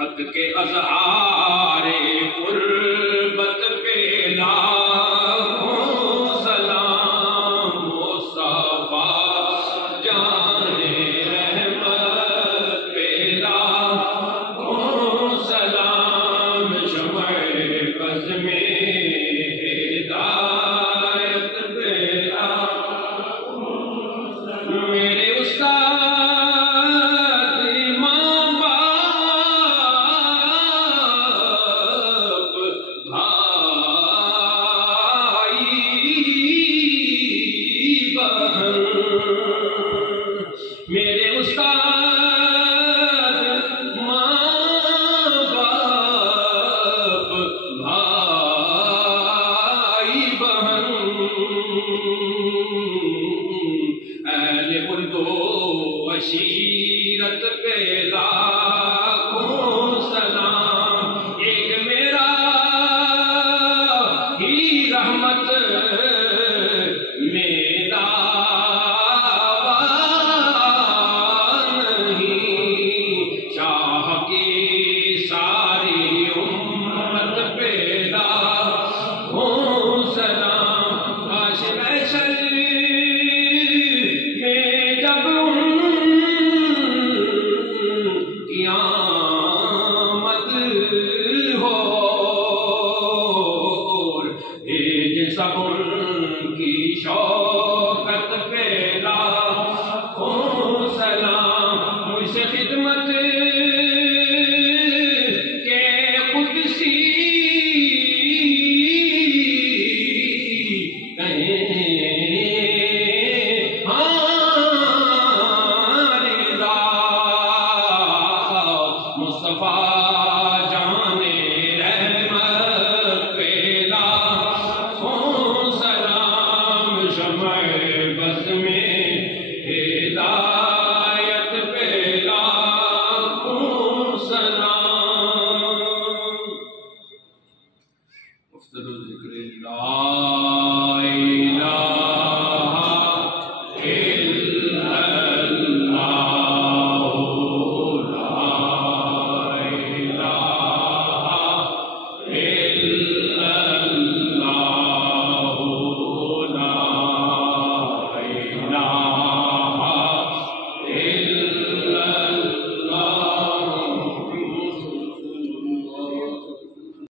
خط کے اظہار قربت پہ لاکھوں سلام مصطفیٰ جان رحمت پہ لاکھوں سلام شمع بز میں ہدایت پہ لاکھوں سلام میرے استاد میرے استاد ماں باپ بھائی بہن اہل اردو عشیرت پہ لاکھوں سلام ایک میرا ہی رحمت میرا سب ان کی شوکت پہ لاکھوں سلام مجھ سے خدمت کے قدسی کہیں رضا مصطفیٰ بس میں ہدایت